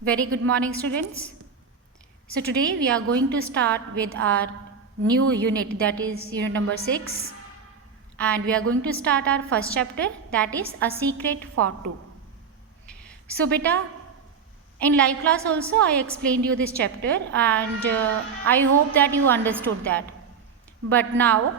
Very good morning, students. So today we are going to start with our new unit, that is unit number 6, and we are going to start our first chapter, that is A Secret for Two. So beta, in live class also I explained you this chapter and I hope that you understood that. But now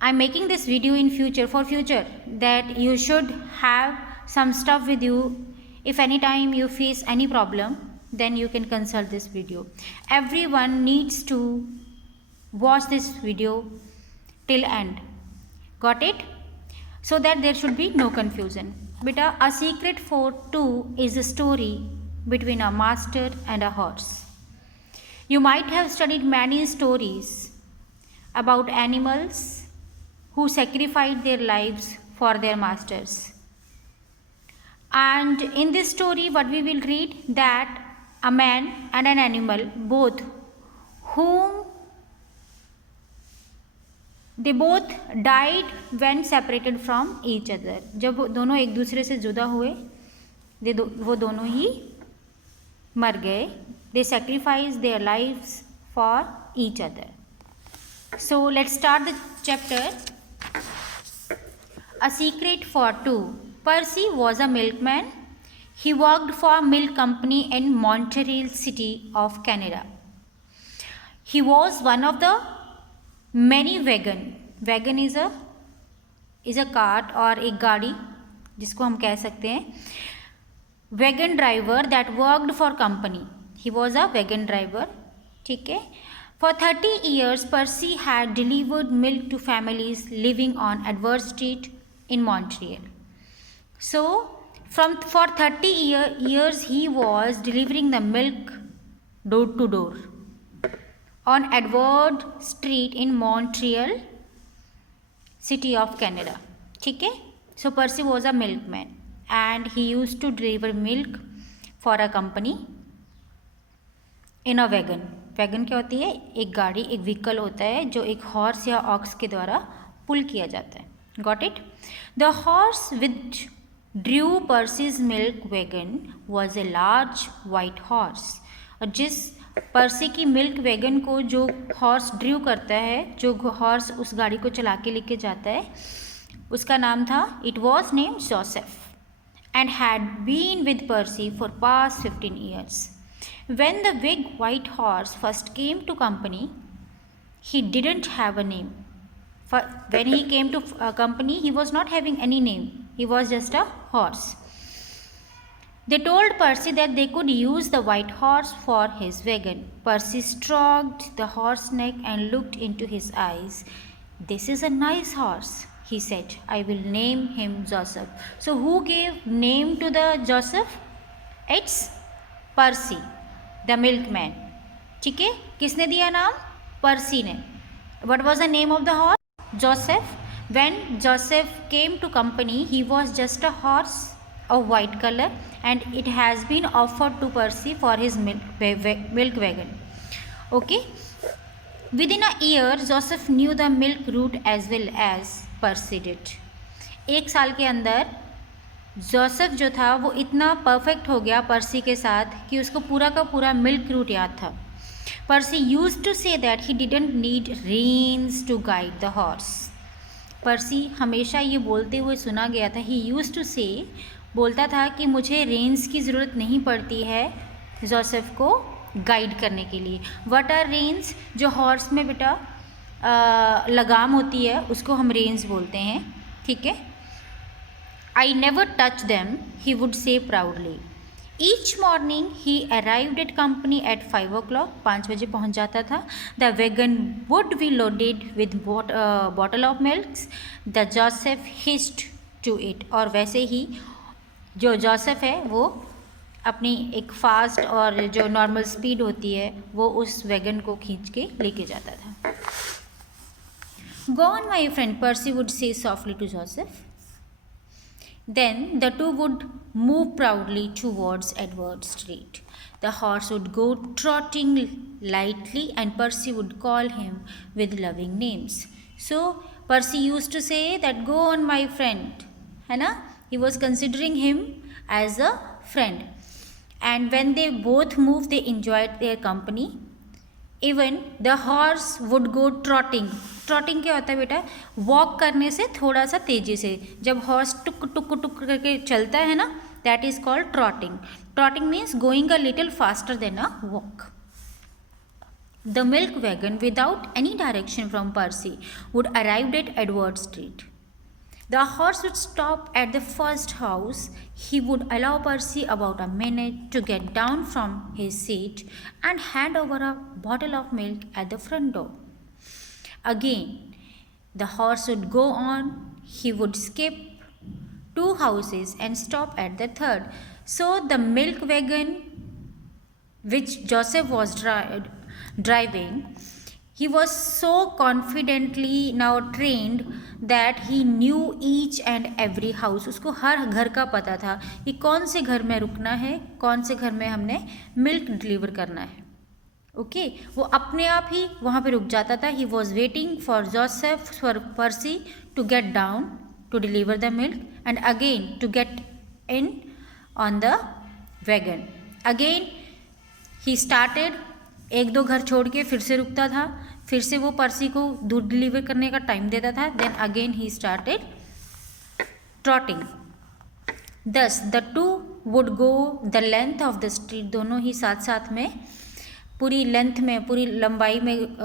I am making this video in future for future that you should have some stuff with you. If any time you face any problem, then you can consult this video. Everyone needs to watch this video till end. Got it? So that there should be no confusion. Beta, A Secret for Two is a story between a master and a horse. You might have studied many stories about animals who sacrificed their lives for their masters. And in this story what we will read that a man and an animal both they both died when separated from each other. जब दोनों एक दूसरे से जुदा हुए वो दोनों ही मर गए. They sacrificed their lives for each other. So let's start the chapter. A Secret for Two. Percy was a milkman. He worked for a milk company in Montreal city of Canada. He was one of the many wagon is a cart और एक गाड़ी जिसको हम कह सकते हैं wagon driver that worked for company. He was a wagon driver. ठीक है. For 30 years Percy had delivered milk to families living on Edward Street in Montreal. So for 30 years he was delivering the milk door to door on Edward Street in Montreal city of Canada. ठीक है. So Percy was a milkman and he used to deliver milk for a company in a wagon. Wagon क्या होती है? एक गाड़ी, एक vehicle होता है जो एक हॉर्स या ऑक्स के द्वारा पुल किया जाता है. Got it? The horse which drew Percy's milk wagon was a large white horse. और जिस पर्सी की मिल्क वैगन को जो हॉर्स ड्रू करता है, जो हॉर्स उस गाड़ी को चला के लेके जाता है, उसका नाम था, it was named Joseph and had been with Percy for past 15 years. When the big white horse first came to company, he didn't have a name. When he came to company, he was not having any name. He was just a horse. They told Percy that they could use the white horse for his wagon. Percy stroked the horse's neck and looked into his eyes. This is a nice horse, he said. I will name him Joseph. So who gave name to the Joseph? It's Percy, the milkman. ठीक है. किसने दिया नाम? पर्सी ने. What was the name of the horse? Joseph. When Joseph came to company, he was just a horse of white color and it has been offered to Percy for his milk wagon. Okay. Within a year, Joseph knew the milk route as well as Percy did. एक साल के अंदर Joseph जो था वो इतना perfect हो गया पर्सी के साथ कि उसको पूरा का पूरा मिल्क रूट याद था. Percy used to say that he didn't need reins to guide the horse. पर्सी हमेशा ये बोलते हुए सुना गया था. He used to say, बोलता था कि मुझे रेंस की ज़रूरत नहीं पड़ती है जोसेफ को गाइड करने के लिए. What are reins? जो हॉर्स में बेटा लगाम होती है उसको हम रेंस बोलते हैं. ठीक है. I never touched them, he would say proudly. Each morning he arrived at company at 5 o'clock. 5 बजे पहुंच जाता था. The wagon would be loaded with bottle of milk. The Joseph hitched to it. और वैसे ही जो जोसेफ है वो अपनी एक फास्ट और जो नॉर्मल स्पीड होती है वो उस वैगन को खींच के लेके जाता था. Go on, my friend, Percy would say softly to Joseph. Then the two would move proudly towards Edward Street. The horse would go trotting lightly and Percy would call him with loving names. So Percy used to say that go on, my friend. है ना? He was considering him as a friend. and when they both moved they enjoyed their company. Even the horse would go trotting. Trotting क्या होता है बेटा? Walk करने से थोड़ा सा तेजी से, जब हॉर्स टुक टुक टुक करके चलता है ना, that is called trotting. Trotting means going a little faster than a walk. The milk wagon, without any direction from Percy, would arrive at Edward Street. The horse would stop at the first house. He would allow Percy about a minute to get down from his seat and hand over a bottle of milk at the front door. Again, the horse would go on. He would skip 2 houses and stop at the third. So the milk wagon, which Joseph was driving, he was so confidently now trained that he knew each and every house. उसको हर घर का पता था कि कौन से घर में रुकना है, कौन से घर में हमने मिल्क डिलीवर करना है. ओके वो अपने आप ही वहाँ पे रुक जाता था. He was waiting for Joseph for Percy to get down to deliver the milk and again to get in on the wagon. Again he started, 1-2 घर छोड़ के फिर से रुकता था, फिर से वो पर्सी को दूध डिलीवर करने का टाइम देता था. Then again he started trotting. Thus the two would go the length of the street. दोनों ही साथ साथ में पूरी लेंथ में, पूरी लंबाई में,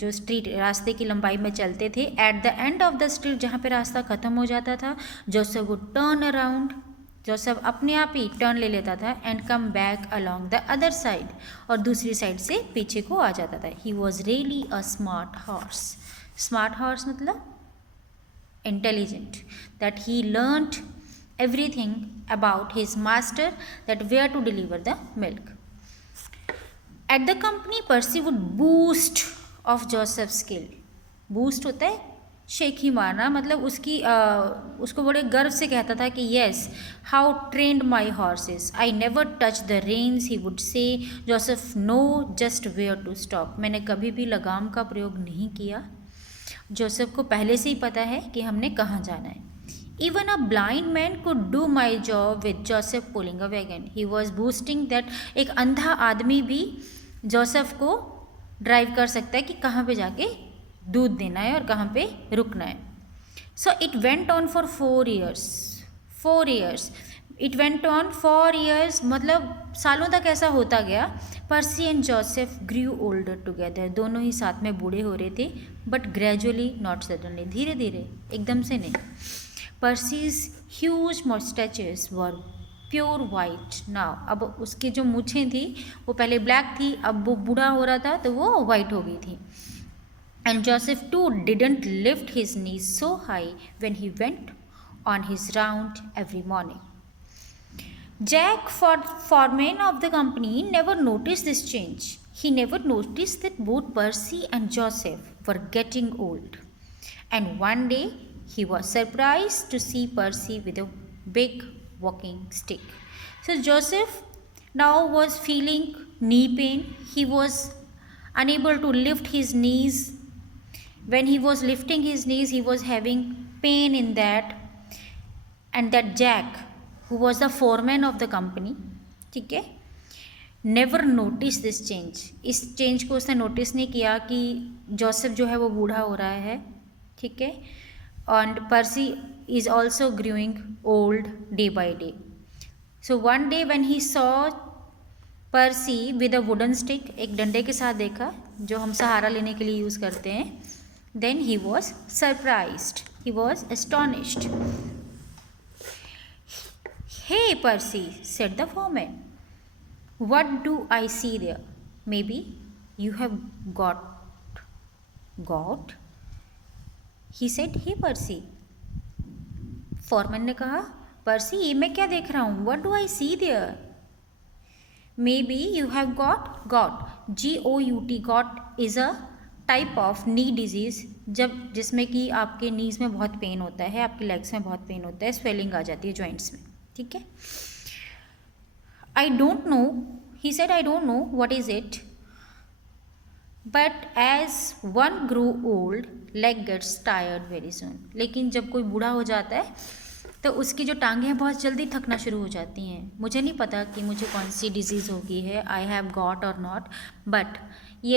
जो स्ट्रीट रास्ते की लंबाई में चलते थे. At the end of the street, जहाँ पे रास्ता ख़त्म हो जाता था, Joseph would turn around. Joseph अपने आप ही टर्न ले लेता था and come back along the other side, और दूसरी साइड से पीछे को आ जाता था. He was really a smart horse. Smart horse मतलब intelligent, that he learned everything about his master, that where to deliver the milk. At the company pursed would boost of Joseph skill. Boost होता है shake ही मारना, मतलब उसको बड़े गर्व से कहता था कि yes, how trained my horses, I never touch the reins. He would say Joseph no just where to stop. मैंने कभी भी लगाम का प्रयोग नहीं किया. जोसेफ को पहले से ही पता है कि हमने कहाँ जाना है. Even a blind man could do my job with Joseph pulling a wagon. He was boosting that एक अंधा आदमी भी जोसेफ को ड्राइव कर सकता है कि कहाँ पे जाके दूध देना है और कहाँ पे रुकना है. So it went on for 4 years. 4 years it went on 4 years, मतलब सालों तक ऐसा होता गया. Percy and Joseph grew older together. दोनों ही साथ में बूढ़े हो रहे थे, बट ग्रेजुअली नॉट सडनली, धीरे धीरे, एकदम से नहीं. पर्सीज ह्यूज मस्टैचेस वर प्योर वाइट नाउ. अब उसकी जो मूछें थी वो पहले ब्लैक थी, अब वो बूढ़ा हो रहा था तो वो वाइट हो गई थी. And Joseph too didn't lift his knees so high when he went on his round every morning. Jack, foreman of the company, never noticed this change. He never noticed that both Percy and Joseph were getting old. And one day he was surprised to see Percy with a big walking stick. So Joseph now was feeling knee pain. He was unable to lift his knees. When he was lifting his knees, he was having pain in that. And that Jack, who was the foreman of the company, ठीक है, never noticed this change. इस change को उसने notice नहीं किया कि Joseph जो है वो बूढ़ा हो रहा है. ठीक है, and Percy is also growing old day by day. So one day when he saw Percy with a wooden stick, एक डंडे के साथ देखा जो हम सहारा लेने के लिए यूज़ करते हैं, then he was surprised. He was astonished. Hey Percy, said the foreman, what do I see there? Maybe you have got? He said, hey Percy. foreman ने कहा, पर्सी ये मैं क्या देख रहा हूँ? What do I see there? Maybe you have got. G-O-U-T, got is a type of knee disease, जिसमें कि आपके नीज़ में बहुत पेन होता है, आपके लेग्स में बहुत पेन होता है, स्वेलिंग आ जाती है जॉइंट्स में. ठीक है. I don't know, he said, I don't know what is it, but as one grow old leg gets tired very soon. लेकिन जब कोई बूढ़ा हो जाता है तो उसकी जो टांगें हैं बहुत जल्दी थकना शुरू हो जाती हैं। मुझे नहीं पता कि मुझे कौन सी डिजीज़ होगी है, आई हैव गॉट और नॉट, बट ये